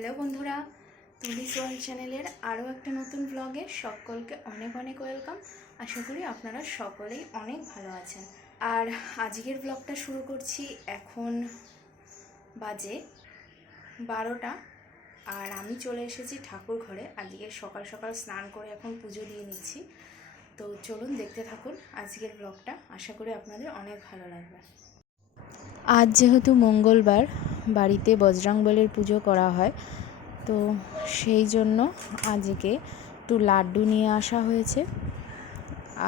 Hello বন্ধুরা, তুলিস world চ্যানেলের আরও একটা নতুন ব্লগে সকলকে অনেক অনেক ওয়েলকাম। আশা করি আপনারা সকলেই অনেক ভালো আছেন। আর আজকের ব্লগটা শুরু করছি। এখন বাজে 12টা আর আমি চলে এসেছি ঠাকুর ঘরে। আজকে সকাল সকাল স্নান করে এখন পুজো দিয়ে নিচ্ছি। তো চলুন দেখতে থাকুন আজকের ব্লগটা, আশা করি আপনাদের অনেক ভালো লাগবে। আজ যেহেতু মঙ্গলবার, বাড়িতে বজরংবলীর পুজো করা হয়, তো সেই জন্য আজকে একটু লাড্ডু নিয়ে আসা হয়েছে।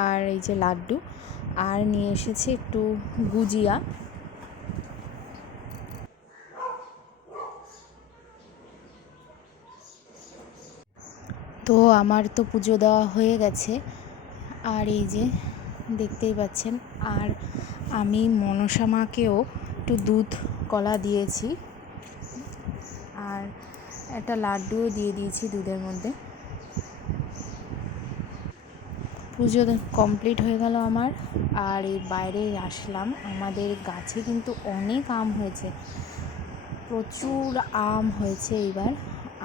আর এই যে লাড্ডু, আর নিয়ে এসেছে একটু গুজিয়া। তো আমার তো পুজো দেওয়া হয়ে গেছে, আর এই যে দেখতেই পাচ্ছেন। আর আমি মনসা মাকেও একটু দুধ কলা দিয়েছি, আর একটা লাড্ডুও দিয়ে দিয়েছি দুধের মধ্যে। পুজো কমপ্লিট হয়ে গেল আমার। আর এই বাইরে আসলাম, আমাদের গাছে কিন্তু অনেক আম হয়েছে, প্রচুর আম হয়েছে। এইবার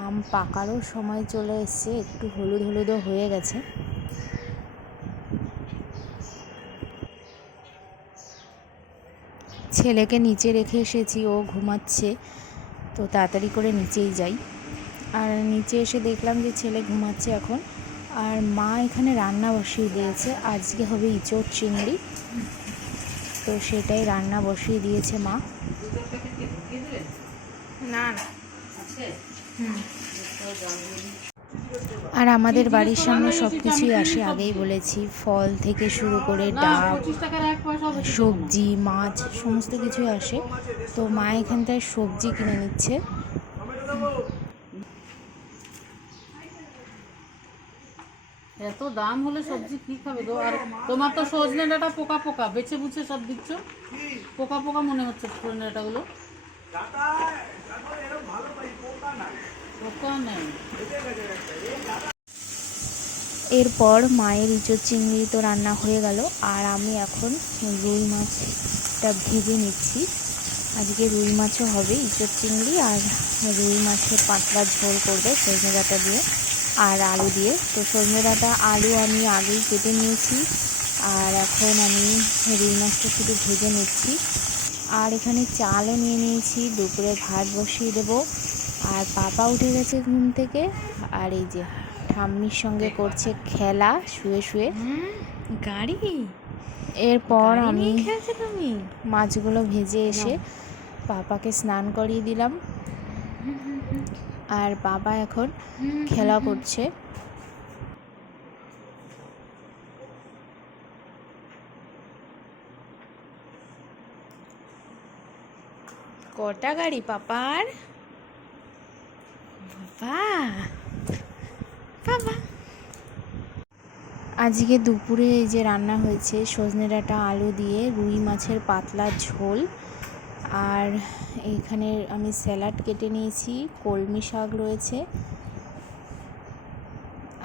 আম পাকারও সময় চলে এসছে, একটু হলুদ হলুদও হয়ে গেছে। ছেলেকে নিচে রেখে এসেছি, ও ঘুমাচ্ছে, তো তাড়াতাড়ি করে নিচেই যাই। আর নিচে এসে দেখলাম যে ছেলে ঘুমাচ্ছে এখন। আর মা এখানে রান্না বসিয়ে দিয়েছে, আজকে হবে ইঁচড় চিংড়ি, তো সেটাই রান্না বসিয়ে দিয়েছে মা। না না, আর আমাদের বাড়ির সামনে সব কিছুই আসে, আগেই বলেছি, ফল থেকে শুরু করে ডাব, সবজি, মাছ, সমস্ত কিছুই আসে। তো মা এখানটায় সবজি কিনে নিচ্ছে। এত দাম হলে সবজি কি খাবে গো? আর তোমার তো সজনে ডাঁটা পোকা পোকা বেছে বুঝে সব দিচ্ছ, পোকা পোকা মনে হচ্ছে সজনে ডাঁটাগুলো। পোকা নেই। এরপর মায়ের ইঁচড় চিংড়ি তো রান্না হয়ে গেল, আর আমি এখন রুই মাছটা ভেজে নিচ্ছি। আজকে রুই মাছও হবে, ইঁচড় চিংড়ি আর রুই মাছের পাতলা ঝোল করবে সজনে ডাঁটা দিয়ে আর আলু দিয়ে। তো সজনে ডাঁটা আলু আমি আগেই কেটে নিয়েছি, আর এখন আমি রুই মাছটা শুধু ভেজে নিচ্ছি। আর এখানে চালও নিয়ে নিয়েছি, দুপুরে ভাত বসিয়ে দেবো। আর পাপা উঠে গেছে ঘুম থেকে, আর এই যে ঠাম্মির সঙ্গে করছে খেলা শুয়ে শুয়ে। গাড়ি। এরপর আমি মাছগুলো ভেজে এসে পাপাকে স্নান করিয়ে দিলাম, আর বাবা এখন খেলা করছে। কটা গাড়ি পাপার? বাবা বাবা। আজকে দুপুরে এই যে রান্না হয়েছে সজনে ডাঁটা আলু দিয়ে রুই মাছের পাতলা ঝোল, আর এখানে আমি স্যালাড কেটে নিয়েছি, কলমি শাক রয়েছে,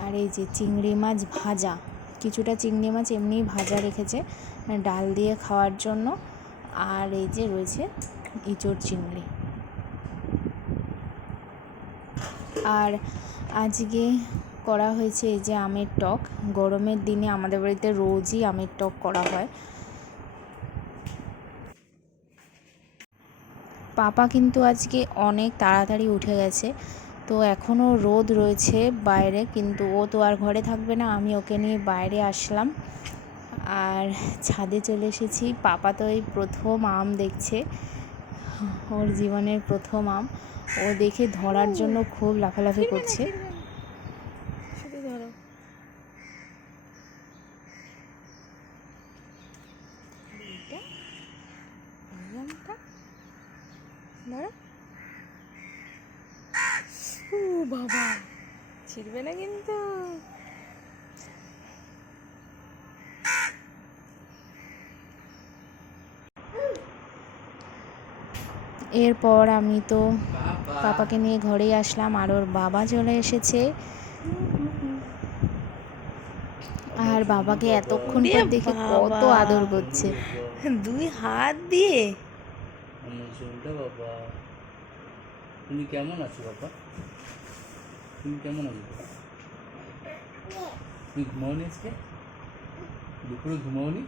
আর এই যে চিংড়ি মাছ ভাজা, কিছুটা চিংড়ি মাছ এমনিই ভাজা রেখেছে ডাল দিয়ে খাওয়ার জন্য, আর এই যে রয়েছে ইঁচড় চিংড়ি। আর আজকে করা হয়েছে এই যে আমের টক। গরমের দিনে আমাদের বাড়িতে রোজই আমের টক করা হয়। পাপা কিন্তু আজকে অনেক তাড়াতাড়ি উঠে গেছে, তো এখনও রোদ রয়েছে বাইরে, কিন্তু ও তো আর ঘরে থাকবে না, আমি ওকে নিয়ে বাইরে আসলাম আর ছাদে চলে এসেছি। পাপা তো এই প্রথম আম দেখছে, ওর জীবনের প্রথম আম। ও দেখে ধরার জন্য খুব লাফালাফি করছে। বাবা ছিড়বে না কিন্তু। এরপর আমি তো পাপাকে নিয়ে ঘরেই আসলাম, আর ওর বাবা চলে এসেছে। আর বাবাকে এতক্ষণ পর দেখে কত আদর করছে, দুই হাত দিয়ে। তুমি কেমন আছো বাবা? তুমি কেমন আছো? তুমি ঘুমাওনি আজকে? দুপুরে ঘুমাওনি?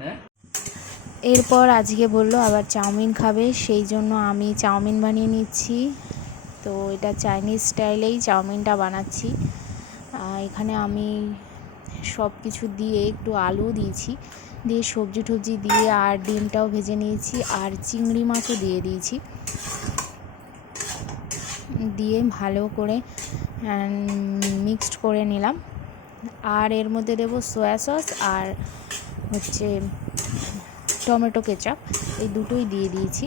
হ্যাঁ? এরপর আজকে বললো আবার চাউমিন খাবে, সেই জন্য আমি চাউমিন বানিয়ে নিচ্ছি। তো এটা চাইনিজ স্টাইলেই চাউমিনটা বানাচ্ছি। এখানে আমি সব কিছু দিয়ে একটু আলু দিয়েছি, দিয়ে সবজি টবজি দিয়ে আর ডিমটাও ভেজে নিয়েছি আর চিংড়ি মাছও দিয়ে দিয়েছি, দিয়ে ভালো করে মিক্সড করে নিলাম। আর এর মধ্যে দেবো সয়া সস আর হচ্ছে টমেটো কেচাপ, এই দুটোই দিয়ে দিয়েছি।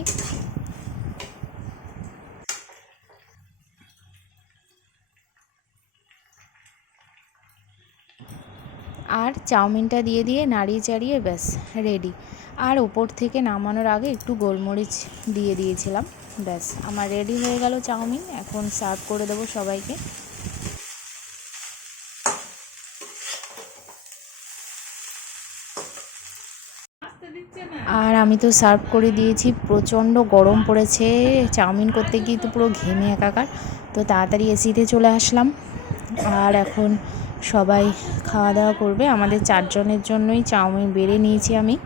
আর চাউমিনটা দিয়ে দিয়ে নাড়িয়ে চাড়িয়ে ব্যাস রেডি। আর ওপর থেকে নামানোর আগে একটু গোলমরিচ দিয়ে দিয়েছিলাম। ব্যাস আমার রেডি হয়ে গেল চাউমিন। এখন সার্ভ করে দেবো সবাইকে। আর আমি তো সার্ভ করে দিয়েছি। প্রচণ্ড গরম পড়েছে, চাউমিন করতে গিয়ে তো পুরো ঘেমে একাকার। তো তাড়াতাড়ি এসিতে চলে আসলাম। আর এখন সবাই খাওয়া দাওয়া করবে। আমাদের 4 জনের জন্যই চাউমিন বেড়ে নিয়েছি আমি।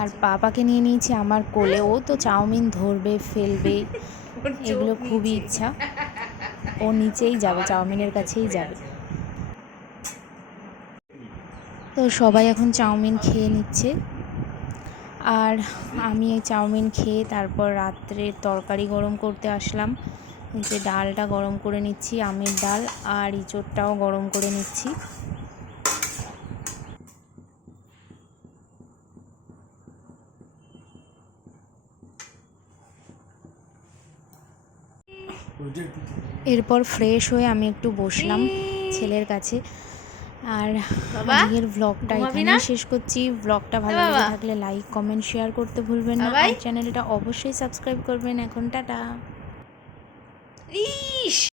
আর পাপাকে নিয়ে নিয়েছি আমার কোলে। ও তো চাউমিন ধরবে, ফেলবে, এগুলো খুবই ইচ্ছা। ও নিচেই যাবে, চাউমিনের কাছেই যাবে। তো সবাই এখন চাউমিন খেয়ে নিচ্ছে। আর আমি এই চাউমিন খেয়ে তারপর রাত্রে তরকারি গরম করতে আসলাম। যে ডালটা গরম করে নিচ্ছি, আমের ডাল, আর ইঁচড়টাও গরম করে নিচ্ছি। এরপর ফ্রেশ হয়ে আমি একটু বসলাম ছেলের কাছে। আর আজকের ব্লগটা এখানেই শেষ করছি। ব্লগটা ভালো লেগে থাকলে লাইক, কমেন্ট, শেয়ার করতে ভুলবেন না। আর চ্যানেলটা অবশ্যই সাবস্ক্রাইব করবেন। এখন টাটা।